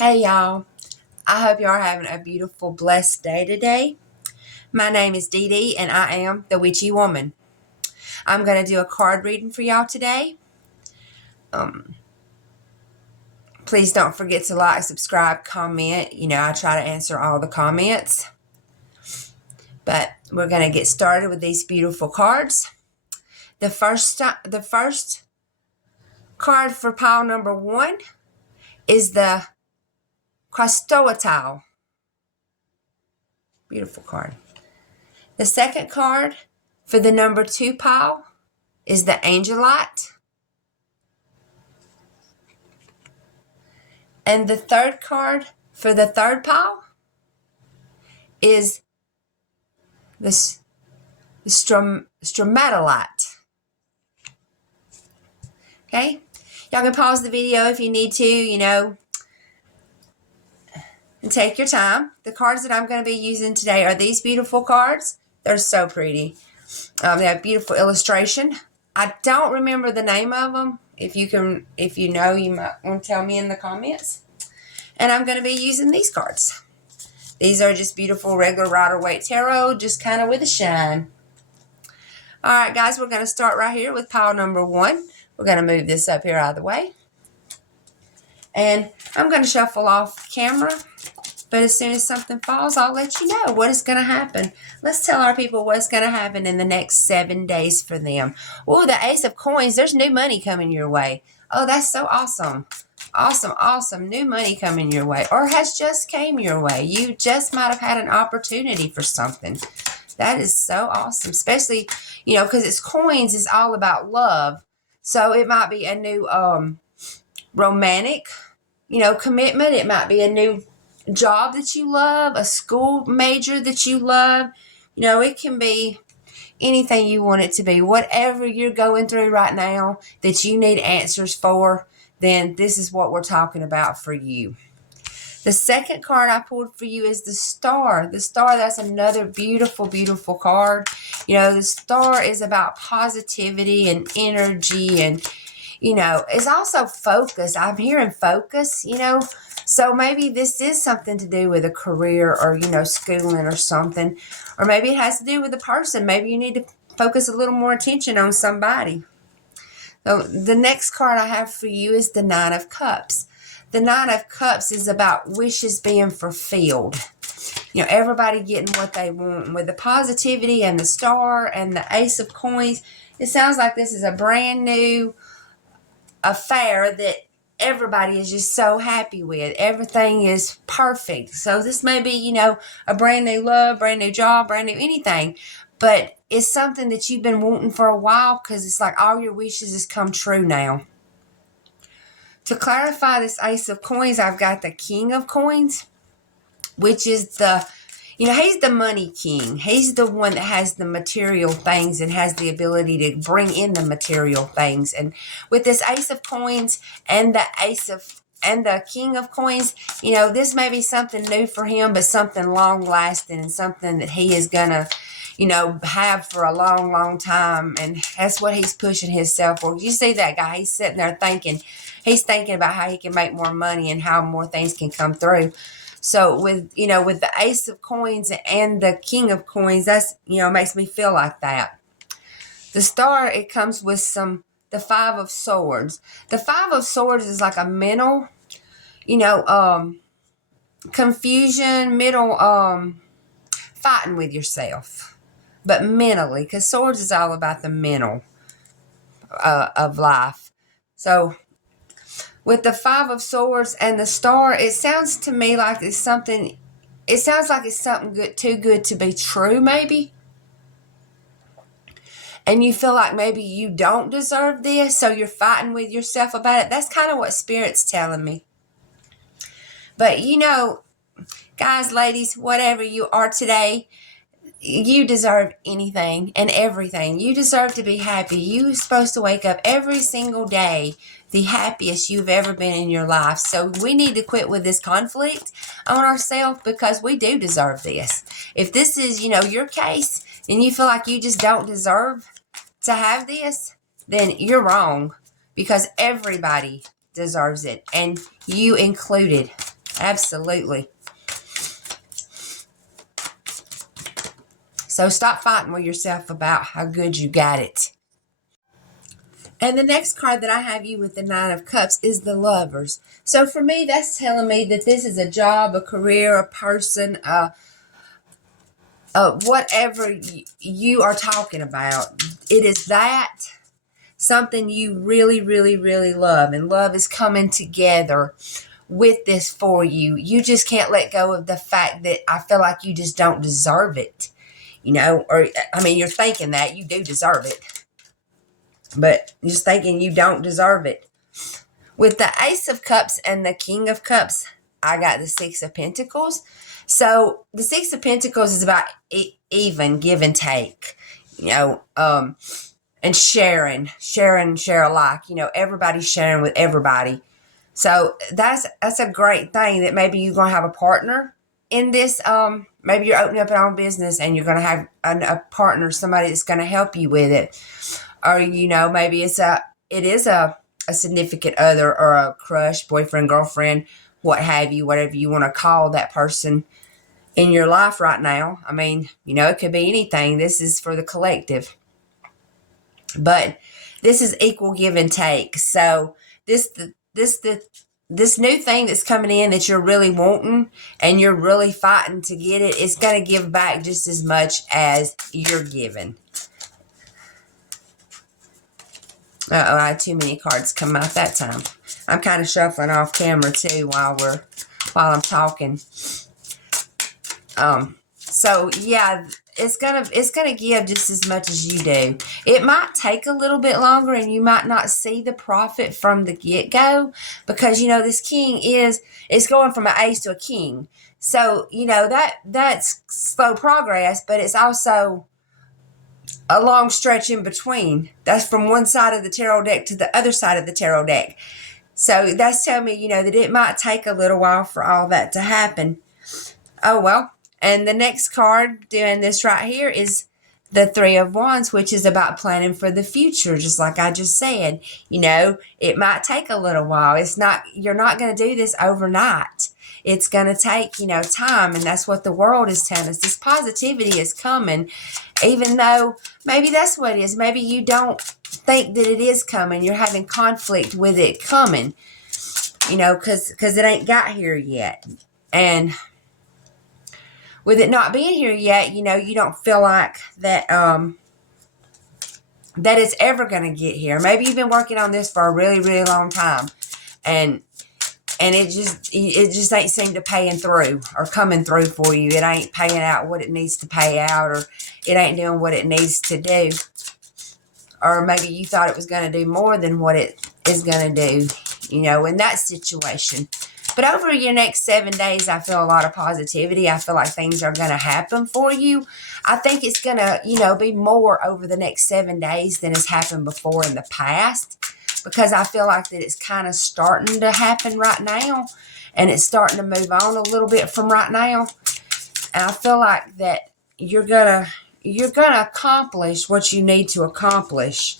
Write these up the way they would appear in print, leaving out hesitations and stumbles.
Hey y'all, I hope you are having a beautiful, blessed day today. My name is Dee Dee and I am the Witchy Woman. I'm going to do a card reading for y'all today. Please don't forget to like, subscribe, comment. I try to answer all the comments. But we're going to get started with these beautiful cards. The first card for pile number 1 is the Quetzalcoatl. Beautiful card. The second card for the number 2 pile is the Angelite. And the third card for the third pile is the Stromatolite. Okay? Y'all can pause the video if you need to, and take your time. The cards that I'm going to be using today are these beautiful cards. They're so pretty. They have beautiful illustration. I don't remember the name of them. If you know, you might want to tell me in the comments. And I'm going to be using these cards. These are just beautiful regular Rider-Waite Tarot, just kind of with a shine. All right, guys, we're going to start right here with pile number 1. We're going to move this up here out of the way. And I'm going to shuffle off camera. But as soon as something falls, I'll let you know what is going to happen. Let's tell our people what's going to happen in the next 7 days for them. Oh, the Ace of Coins. There's new money coming your way. Oh, that's so awesome. Awesome, awesome. New money coming your way. Or has just came your way. You just might have had an opportunity for something. That is so awesome. Especially, because it's coins. It's all about love. So it might be a new romantic, commitment. It might be a new job that you love, a school major that you love. It can be anything you want it to be. Whatever you're going through right now that you need answers for, then this is what we're talking about for you. The second card I pulled for you is the Star. The Star, that's another beautiful, beautiful card. The Star is about positivity and energy and, it's also focus. I'm hearing focus, So maybe this is something to do with a career or, schooling or something. Or maybe it has to do with a person. Maybe you need to focus a little more attention on somebody. So the next card I have for you is the Nine of Cups. The Nine of Cups is about wishes being fulfilled. Everybody getting what they want. With the positivity and the Star and the Ace of Coins, it sounds like this is a brand new affair that everybody is just so happy with. Everything is perfect. So this may be, a brand new love, brand new job, brand new anything. But it's something that you've been wanting for a while because it's like all your wishes has come true now. To clarify this Ace of Coins, I've got the King of Coins, which is he's the money king. He's the one that has the material things and has the ability to bring in the material things. And with this Ace of Coins and the King of Coins, this may be something new for him, but something long lasting and something that he is gonna, have for a long, long time. And that's what he's pushing himself for. You see that guy, he's sitting there thinking about how he can make more money and how more things can come through. So with the Ace of Coins and the King of Coins, that's, makes me feel like that. The Star, it comes with the Five of Swords. The Five of Swords is like a mental, confusion, fighting with yourself, but mentally, because swords is all about the mental of life. So with the Five of Swords and the Star, it sounds to me like it's something. It sounds like it's something good, too good to be true, maybe. And you feel like maybe you don't deserve this, so you're fighting with yourself about it. That's kind of what Spirit's telling me. But guys, ladies, whatever you are today, you deserve anything and everything. You deserve to be happy. You're supposed to wake up every single day the happiest you've ever been in your life. So we need to quit with this conflict on ourselves because we do deserve this. If this is, your case and you feel like you just don't deserve to have this, then you're wrong because everybody deserves it and you included. Absolutely. So stop fighting with yourself about how good you got it. And the next card that I have you with the Nine of Cups is the Lovers. So for me, that's telling me that this is a job, a career, a person, whatever you are talking about. It is that something you really, really, really love. And love is coming together with this for you. You just can't let go of the fact that I feel like you just don't deserve it. You know, or I mean, you're thinking that you do deserve it, but just thinking you don't deserve it. With the Ace of Cups and the King of Cups, I got the Six of Pentacles. So the Six of Pentacles is about even give and take, you know, and sharing, share alike. You know, everybody's sharing with everybody. So that's a great thing that maybe you're gonna have a partner in this. Maybe you're opening up your own business and you're gonna have a partner, somebody that's gonna help you with it, or you know, maybe it is a significant other or a crush, boyfriend, girlfriend, what have you, whatever you want to call that person in your life right now. I mean, you know, it could be anything. This is for the collective, but this is equal give and take. So this new thing that's coming in that you're really wanting and you're really fighting to get it, it's going to give back just as much as you're giving. Uh-oh, I had too many cards come out that time. I'm kind of shuffling off camera too while I'm talking. So yeah, it's gonna give just as much as you do. It might take a little bit longer and you might not see the profit from the get-go because you know this king it's going from an ace to a king. So, you know, that's slow progress, but it's also a long stretch in between. That's from one side of the tarot deck to the other side of the tarot deck. So that's telling me, you know, that it might take a little while for all that to happen. Oh, well. And the next card doing this right here is the Three of Wands, which is about planning for the future, just like I just said. You know, it might take a little while. You're not going to do this overnight. It's going to take, you know, time, and that's what the world is telling us. This positivity is coming, even though maybe that's what it is. Maybe you don't think that it is coming. You're having conflict with it coming, you know, because it ain't got here yet. And with it not being here yet, you know, you don't feel like that that it's ever going to get here. Maybe you've been working on this for a really, really long time, and it just ain't seemed to paying through or coming through for you. It ain't paying out what it needs to pay out, or it ain't doing what it needs to do. Or maybe you thought it was going to do more than what it is going to do, you know, in that situation. But over your next 7 days, I feel a lot of positivity. I feel like things are going to happen for you. I think it's going to, you know, be more over the next 7 days than has happened before in the past. Because I feel like that it's kind of starting to happen right now. And it's starting to move on a little bit from right now. And I feel like that you're gonna accomplish what you need to accomplish.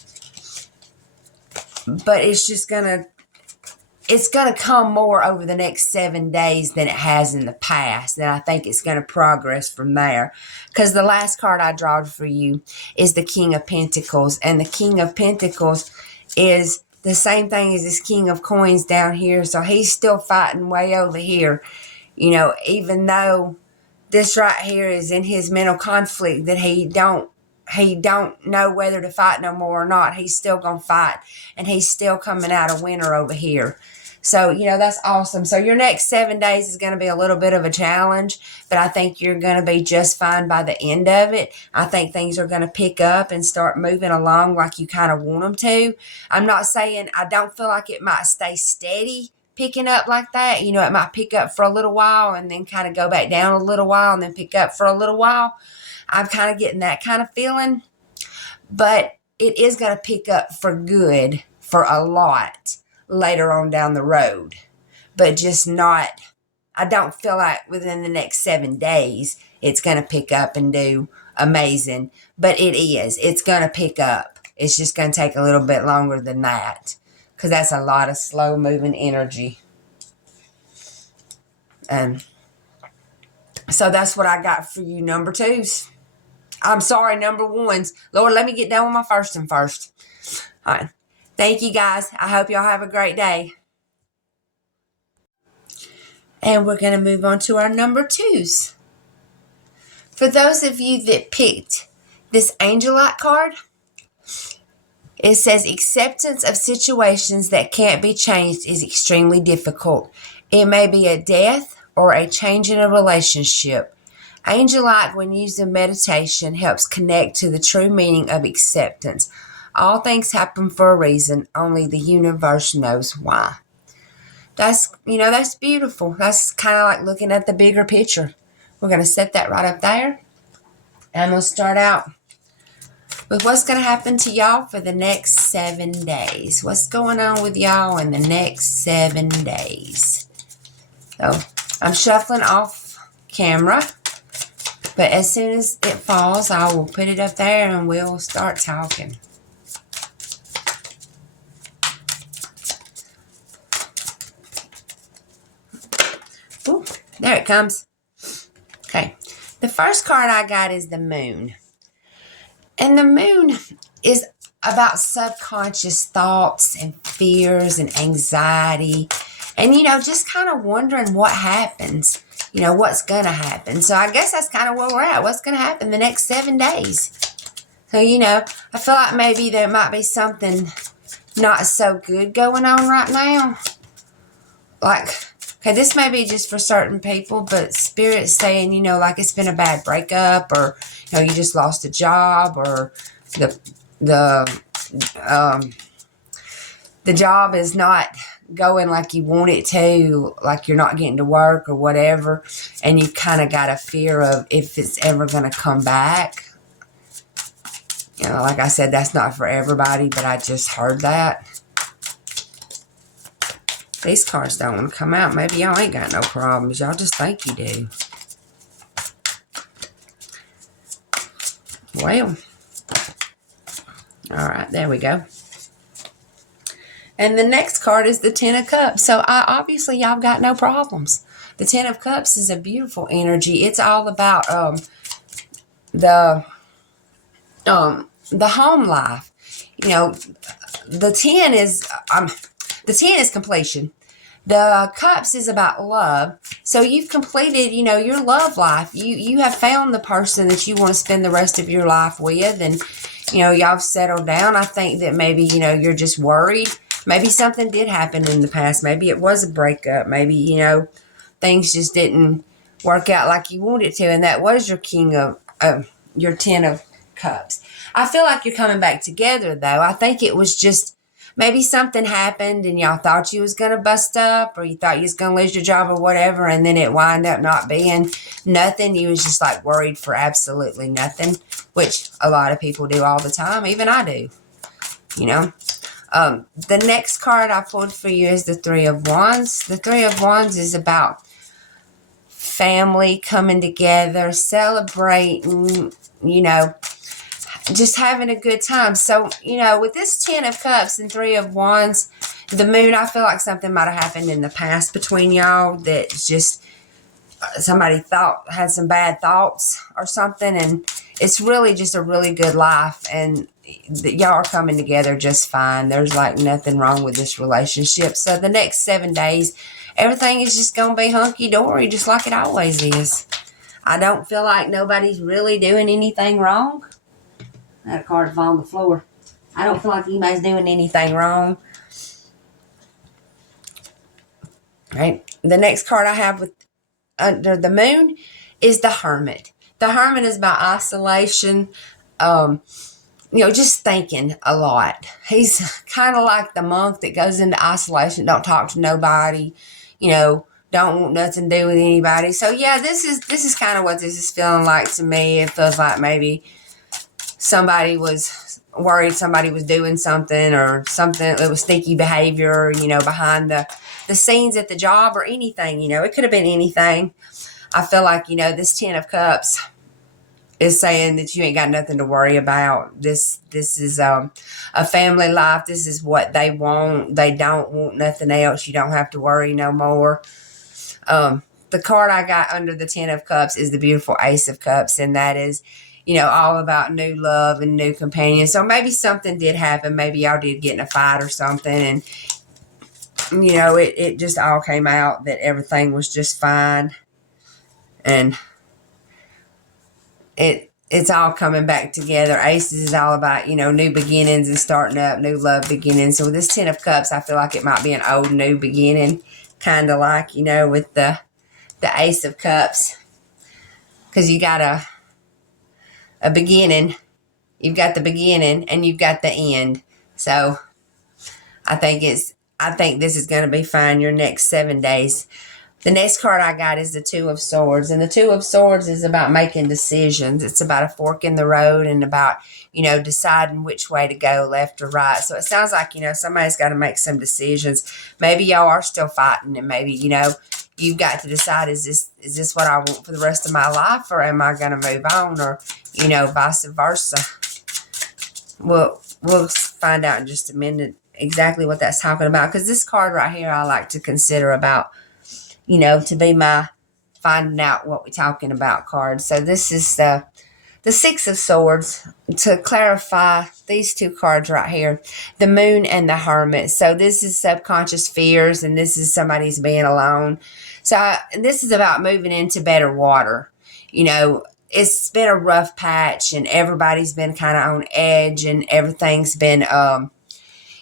But it's gonna come more over the next 7 days than it has in the past. And I think it's gonna progress from there. Because the last card I drawed for you is the King of Pentacles. And the King of Pentacles is the same thing as this King of Coins down here. So he's still fighting way over here. You know, even though this right here is in his mental conflict that he don't know whether to fight no more or not. He's still going to fight, and he's still coming out a winner over here. So, you know, that's awesome. So your next 7 days is going to be a little bit of a challenge, but I think you're going to be just fine by the end of it. I think things are going to pick up and start moving along like you kind of want them to. I'm not saying I don't feel like it might stay steady picking up like that. You know, it might pick up for a little while and then kind of go back down a little while and then pick up for a little while. I'm kind of getting that kind of feeling. But it is going to pick up for good for a lot later on down the road. But just not, I don't feel like within the next 7 days it's going to pick up and do amazing. But it is. It's going to pick up. It's just going to take a little bit longer than that. Because that's a lot of slow moving energy. And so that's what I got for you, number twos. I'm sorry, number ones. Lord, let me get done with my first one first. All right. Thank you, guys. I hope y'all have a great day. And we're going to move on to our number twos. For those of you that picked this Angelite card, it says acceptance of situations that can't be changed is extremely difficult. It may be a death or a change in a relationship. Angelite, when used in meditation, helps connect to the true meaning of acceptance. All things happen for a reason. Only the universe knows why. That's beautiful. That's kind of like looking at the bigger picture. We're going to set that right up there. And I'm going to start out with what's going to happen to y'all for the next 7 days. What's going on with y'all in the next 7 days? So I'm shuffling off camera. But as soon as it falls, I will put it up there and we'll start talking. Ooh, there it comes. Okay. The first card I got is the Moon. And the Moon is about subconscious thoughts and fears and anxiety. And, just kind of wondering what happens. What's going to happen. So I guess that's kind of where we're at. What's going to happen the next 7 days? So, I feel like maybe there might be something not so good going on right now. Like, okay, this may be just for certain people, but Spirit's saying, like it's been a bad breakup, or, you just lost a job, or the job is not going like you want it to, like you're not getting to work or whatever, and you kind of got a fear of if it's ever going to come back. Like I said, that's not for everybody, but I just heard that. These cards don't want to come out. Maybe y'all ain't got no problems. Y'all just think you do. Well. All right, there we go. And the next card is the Ten of Cups. So obviously y'all got no problems. The Ten of Cups is a beautiful energy. It's all about the home life. The 10 is completion. The Cups is about love. So you've completed, your love life. You have found the person that you want to spend the rest of your life with, and y'all have settled down. I think that maybe, you're just worried. Maybe something did happen in the past. Maybe it was a breakup. Maybe, things just didn't work out like you wanted to. And that was your your 10 of Cups. I feel like you're coming back together, though. I think it was just maybe something happened and y'all thought you was going to bust up, or you thought you was going to lose your job or whatever. And then it wound up not being nothing. You was just like worried for absolutely nothing, which a lot of people do all the time. Even I do, The next card I pulled for you is the Three of Wands. The Three of Wands is about family coming together, celebrating, just having a good time. So, with this 10 of Cups and 3 of Wands, the Moon, I feel like something might have happened in the past between y'all that just somebody had some bad thoughts or something, and it's really just a really good life, and y'all are coming together just fine. There's like nothing wrong with this relationship. So the next 7 days, everything is just going to be hunky-dory, just like it always is. I don't feel like nobody's really doing anything wrong. I had a card fall on the floor. I don't feel like anybody's doing anything wrong. Right. The next card I have with under the Moon is the Hermit. The Hermit is about isolation, just thinking a lot. He's kind of like the monk that goes into isolation, don't talk to nobody, don't want nothing to do with anybody. So yeah, this is kind of what this is feeling like to me. It feels like maybe somebody was worried somebody was doing something, or something that was sneaky behavior, behind the scenes at the job, or anything, it could have been anything. I feel like, this 10 of Cups is saying that you ain't got nothing to worry about. This is a family life. This is what they want. They don't want nothing else. You don't have to worry no more. the card I got under the Ten of Cups is the beautiful Ace of Cups, and that is, all about new love and new companions. So maybe something did happen. Maybe y'all did get in a fight or something, and it just all came out that everything was just fine, and it's all coming back together. Aces is all about, new beginnings and starting up, new love beginnings. So with this Ten of Cups, I feel like it might be an old new beginning, kind of like, with the Ace of Cups, because you got a beginning, you've got the beginning, and you've got the end. So I think this is going to be fine your next 7 days. The next card I got is the Two of Swords. And the Two of Swords is about making decisions. It's about a fork in the road and about, deciding which way to go, left or right. So it sounds like, somebody's got to make some decisions. Maybe y'all are still fighting, and maybe, you've got to decide, is this what I want for the rest of my life, or am I going to move on, or, vice versa. We'll find out in just a minute exactly what that's talking about, because this card right here I like to consider about, to be my finding out what we're talking about card. So this is the Six of Swords. To clarify these two cards right here, the Moon and the Hermit. So this is subconscious fears, and this is somebody's being alone. So this is about moving into better water. It's been a rough patch, and everybody's been kind of on edge, and everything's been,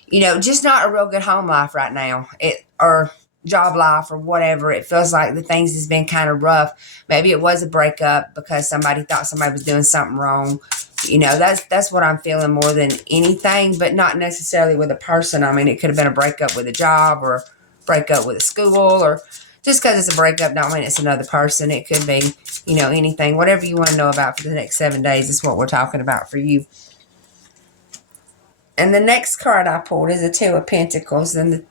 just not a real good home life right now. Or job life or whatever. It feels like the things has been kind of rough. Maybe it was a breakup because somebody thought somebody was doing something wrong. That's what I'm feeling more than anything, but not necessarily with a person. I mean, it could have been a breakup with a job, or breakup with a school, or just because it's a breakup don't mean it's another person. It could be, anything. Whatever you want to know about for the next 7 days is what we're talking about for you. And the next card I pulled is the Two of Pentacles. And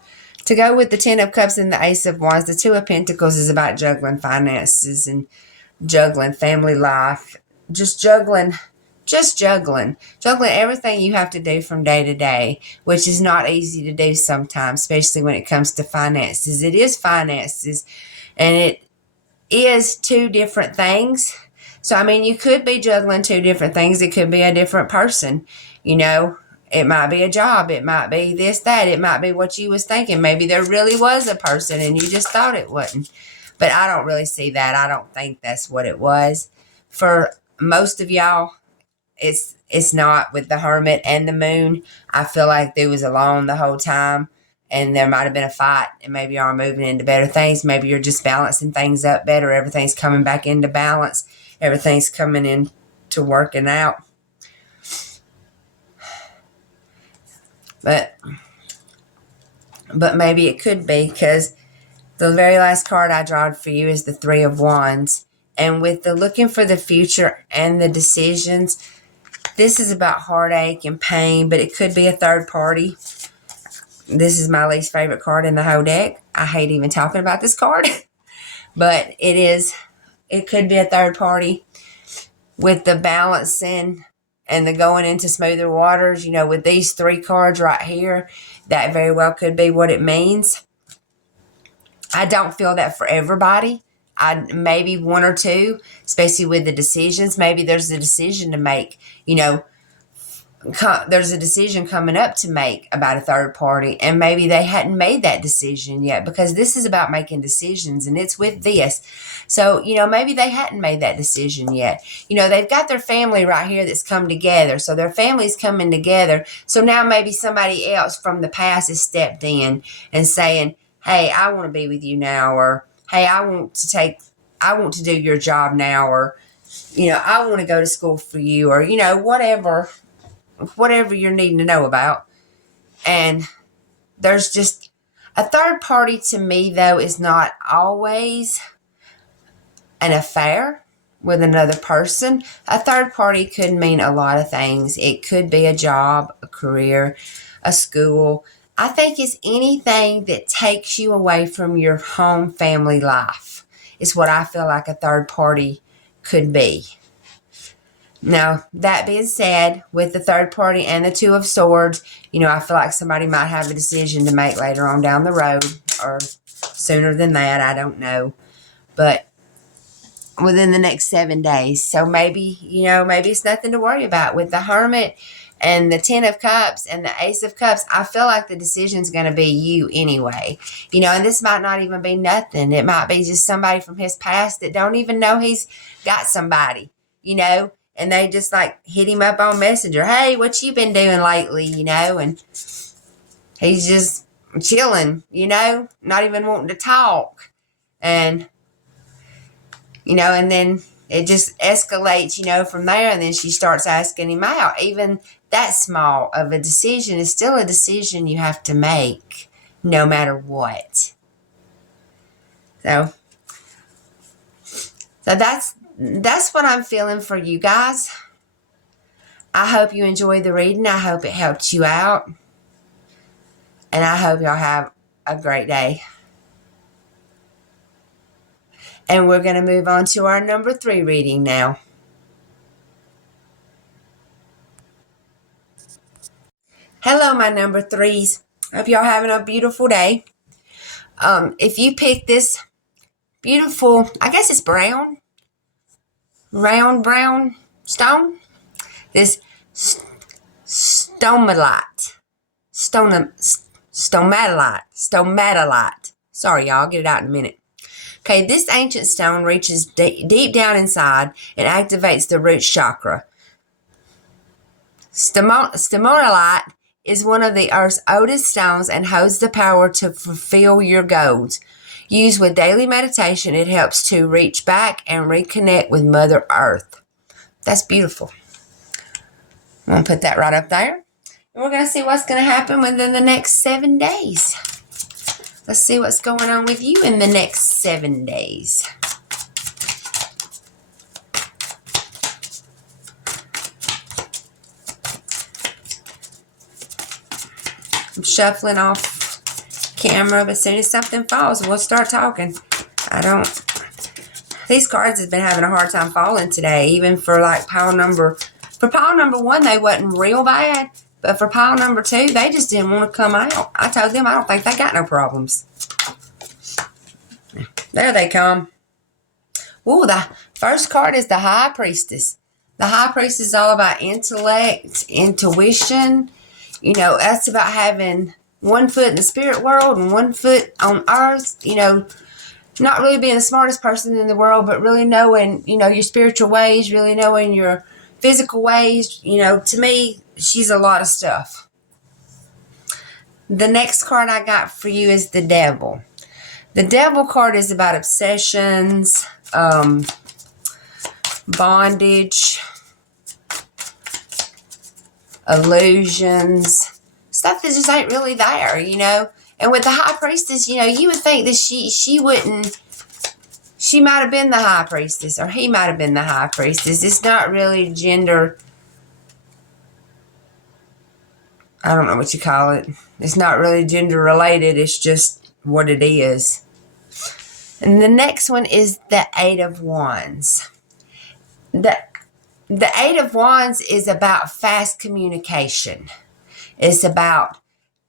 to go with the Ten of Cups and the Ace of Wands, the Two of Pentacles is about juggling finances and juggling family life. Just juggling everything you have to do from day to day, which is not easy to do sometimes, especially when it comes to finances. It is finances, and it is two different things. So, I mean, you could be juggling two different things. It could be a different person, It might be a job. It might be this, that. It might be what you was thinking. Maybe there really was a person and you just thought it wasn't. But I don't really see that. I don't think that's what it was. For most of y'all, it's not. With the Hermit and the Moon, I feel like they was alone the whole time, and there might have been a fight, and maybe y'all are moving into better things. Maybe you're just balancing things up better. Everything's coming back into balance. Everything's coming into working out. But maybe it could be, because the very last card I drawed for you is the Three of Wands. And with the looking for the future and the decisions, this is about heartache and pain, but it could be a third party. This is my least favorite card in the whole deck. I hate even talking about this card. But it could be a third party. With the balancing and the going into smoother waters, with these three cards right here, that very well could be what it means. I don't feel that for everybody. Maybe one or two, especially with the decisions. Maybe there's a decision to make, there's a decision coming up to make about a third party, and maybe they hadn't made that decision yet, because this is about making decisions, and it's with this. So, maybe they hadn't made that decision yet. They've got their family right here that's come together. So their family's coming together. So now maybe somebody else from the past has stepped in and saying, hey, I want to be with you now, or hey, I want to do your job now, or, I want to go to school for you, or, whatever you're needing to know about. And there's just a third party to me, though, is not always an affair with another person. A third party could mean a lot of things. It could be a job, a career, a school. I think it's anything that takes you away from your home family life is what I feel like a third party could be. Now, that being said, with the third party and the Two of Swords, I feel like somebody might have a decision to make later on down the road, or sooner than that. I don't know. but within the next 7 days. So maybe, maybe it's nothing to worry about. With the Hermit and the Ten of Cups and the Ace of Cups, I feel like the decision's going to be you anyway. And this might not even be nothing. It might be just somebody from his past that don't even know he's got somebody, and they just like hit him up on Messenger. Hey, what you been doing lately, and he's just chilling, not even wanting to talk. And and then it just escalates, from there. And then she starts asking him out. Even that small of a decision is still a decision you have to make no matter what. So that's what I'm feeling for you guys. I hope you enjoyed the reading. I hope it helped you out. And I hope y'all have a great day. And we're going to move on to our number 3 reading now. Hello, my number 3s. Hope y'all having a beautiful day. If you pick this beautiful, I guess it's brown, round brown stone, this stomatolite. Sorry, y'all. I'll get it out in a minute. Okay, this ancient stone reaches deep down inside and activates the root chakra. Stomolite is one of the Earth's oldest stones and holds the power to fulfill your goals. Used with daily meditation, it helps to reach back and reconnect with Mother Earth. That's beautiful. I'm going to put that right up there. And we're going to see what's going to happen within the next 7 days. Let's see what's going on with you in the next 7 days. I'm shuffling off camera, but as soon as something falls, we'll start talking. These cards have been having a hard time falling today, even for like pile number 1, they wasn't real bad. But for pile number 2, they just didn't want to come out. I told them I don't think they got no problems. There they come. Ooh, the first card is the High Priestess. The High Priestess is all about intellect, intuition. That's about having one foot in the spirit world and one foot on earth. Not really being the smartest person in the world, but really knowing, your spiritual ways, really knowing your physical ways. To me, she's a lot of stuff. The next card I got for you is the Devil. The Devil card is about obsessions, bondage, illusions, stuff that just ain't really there, And with the High Priestess, you would think that she wouldn't, she might have been the High Priestess, or he might have been the High Priestess. It's not really gender, I don't know what you call it. It's not really gender related. It's just what it is. And the next one is the Eight of Wands. The Eight of Wands is about fast communication. It's about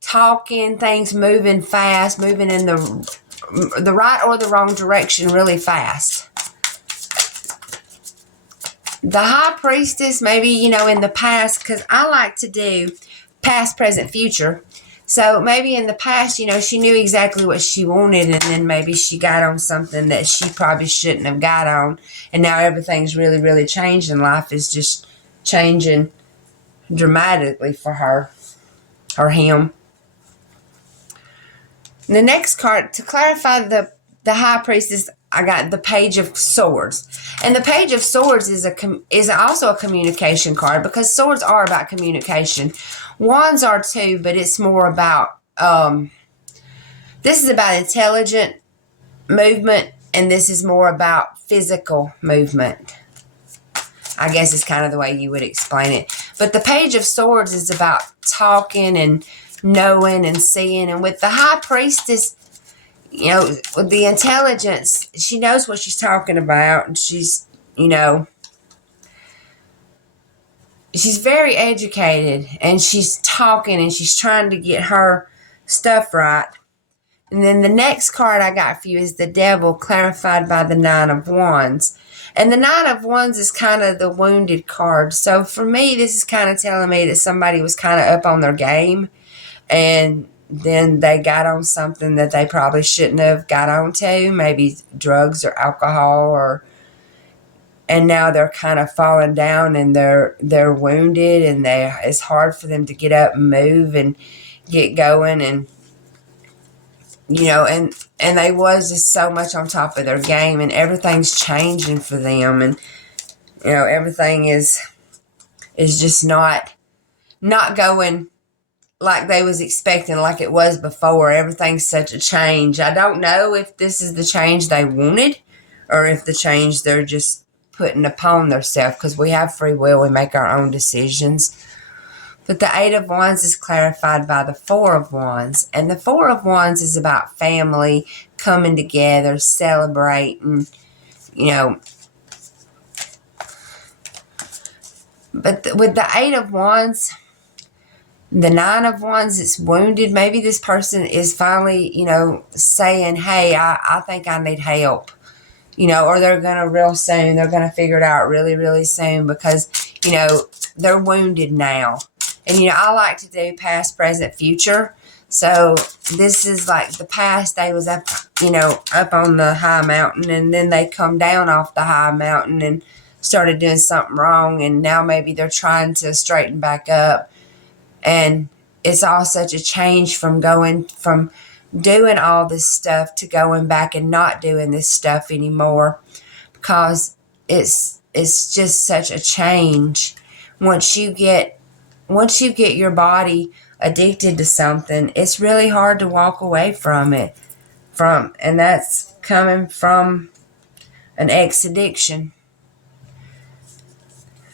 talking, things moving fast, moving in the right or the wrong direction really fast. The High Priestess, maybe, in the past, because I like to do past, present, future. So maybe in the past, she knew exactly what she wanted, and then maybe she got on something that she probably shouldn't have got on. And now everything's really, really changed, and life is just changing dramatically for her or him. And the next card, to clarify the High Priestess, I got the Page of Swords. And the Page of Swords is also a communication card, because swords are about communication. Wands are too, but it's more about, this is about intelligent movement, and this is more about physical movement. I guess it's kind of the way you would explain it. But the Page of Swords is about talking and knowing and seeing. And with the High Priestess, with the intelligence, she knows what she's talking about. And she's, she's very educated, and she's talking, and she's trying to get her stuff right. And then the next card I got for you is the Devil, clarified by the Nine of Wands. And the Nine of Wands is kind of the wounded card. So for me, this is kind of telling me that somebody was kind of up on their game, and then they got on something that they probably shouldn't have got onto, maybe drugs or alcohol, or and now they're kind of falling down, and they're wounded, and it's hard for them to get up and move and get going, and and they was just so much on top of their game, and everything's changing for them, and everything is just not going like they was expecting, like it was before. Everything's such a change. I don't know if this is the change they wanted, or if the change they're just putting upon themselves, because we have free will, we make our own decisions. But the Eight of Wands is clarified by the Four of Wands. And the Four of Wands is about family, coming together, celebrating, But with the Eight of Wands, the Nine of Wands, it's wounded. Maybe this person is finally, saying, hey, I think I need help. Or they're going to real soon. They're going to figure it out really, really soon, because, they're wounded now. And, I like to do past, present, future. So this is like the past. They was up, up on the high mountain, and then they come down off the high mountain and started doing something wrong. And now maybe they're trying to straighten back up. And it's all such a change from going from doing all this stuff to going back and not doing this stuff anymore, because it's just such a change. Once you get your body addicted to something, it's really hard to walk away from it. And that's coming from an ex addiction.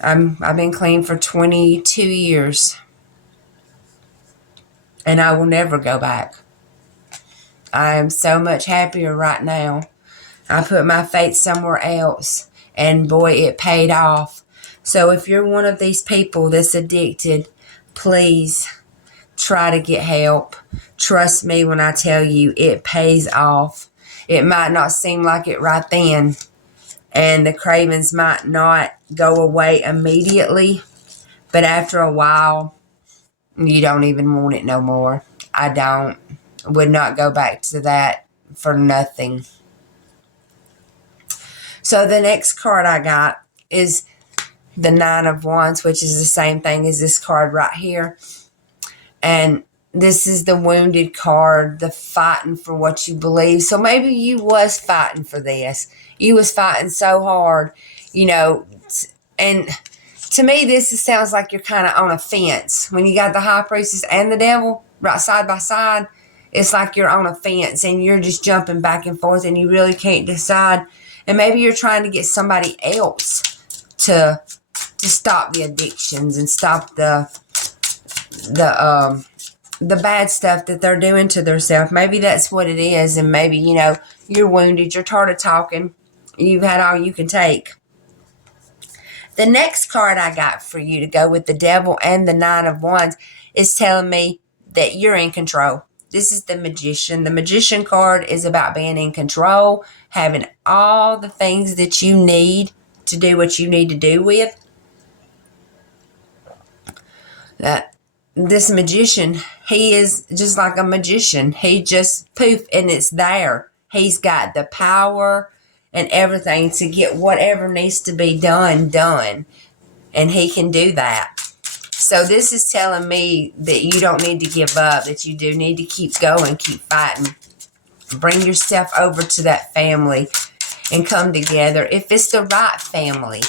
I've been clean for 22 years, and I will never go back. I am so much happier right now. I put my faith somewhere else, and boy, it paid off. So if you're one of these people that's addicted, please try to get help. Trust me when I tell you, it pays off. It might not seem like it right then, and the cravings might not go away immediately, but after a while, you don't even want it no more. I would not go back to that for nothing. So the next card I got is the Nine of Wands, which is the same thing as this card right here. And this is the wounded card, the fighting for what you believe. So maybe you was fighting for this. You was fighting so hard, and to me, this sounds like you're kind of on a fence. When you got the High Priestess and the Devil right side by side, it's like you're on a fence and you're just jumping back and forth, and you really can't decide. And maybe you're trying to get somebody else to stop the addictions and stop the bad stuff that they're doing to themselves. Maybe that's what it is. And maybe, you're wounded, you're tired of talking, you've had all you can take. The next card I got for you to go with the Devil and the Nine of Wands is telling me that you're in control. This is the Magician. The Magician card is about being in control, having all the things that you need to do what you need to do with. This Magician, he is just like a magician. He just poof, and it's there. He's got the power and everything to get whatever needs to be done. And he can do that. So this is telling me that you don't need to give up, that you do need to keep going, keep fighting. Bring yourself over to that family and come together. If it's the right family,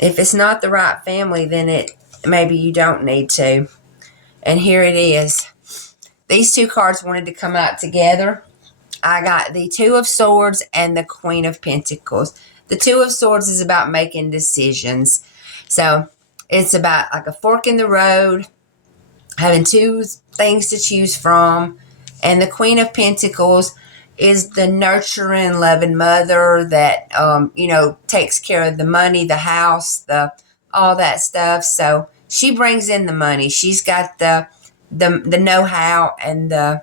if it's not the right family, then maybe you don't need to. And here it is. These two cards wanted to come out together. I got the Two of Swords and the Queen of Pentacles. The Two of Swords is about making decisions. So it's about like a fork in the road, having two things to choose from. And the Queen of Pentacles is the nurturing, loving mother that, takes care of the money, the house, all that stuff. So she brings in the money. She's got the the know-how and the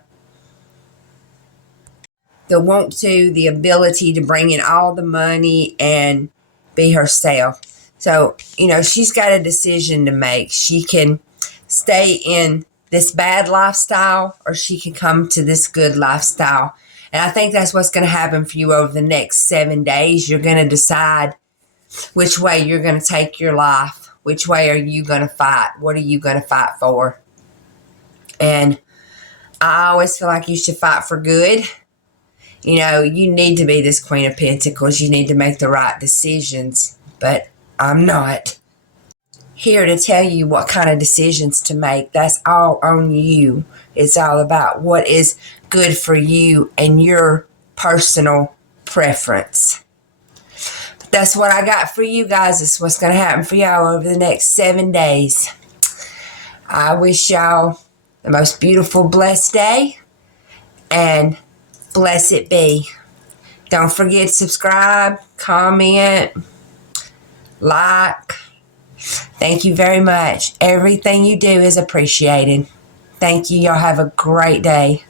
want to, the ability to bring in all the money and be herself. So, she's got a decision to make. She can stay in this bad lifestyle or she can come to this good lifestyle. And I think that's what's going to happen for you over the next 7 days. You're going to decide which way you're going to take your life. Which way are you going to fight? What are you going to fight for? And I always feel like you should fight for good. You need to be this Queen of Pentacles. You need to make the right decisions. But I'm not here to tell you what kind of decisions to make. That's all on you. It's all about what is good for you and your personal preference. But that's what I got for you guys. It's what's going to happen for y'all over the next 7 days. I wish y'all the most beautiful, blessed day. And blessed be. Don't forget to subscribe, comment, like. Thank you very much. Everything you do is appreciated. Thank you. Y'all have a great day.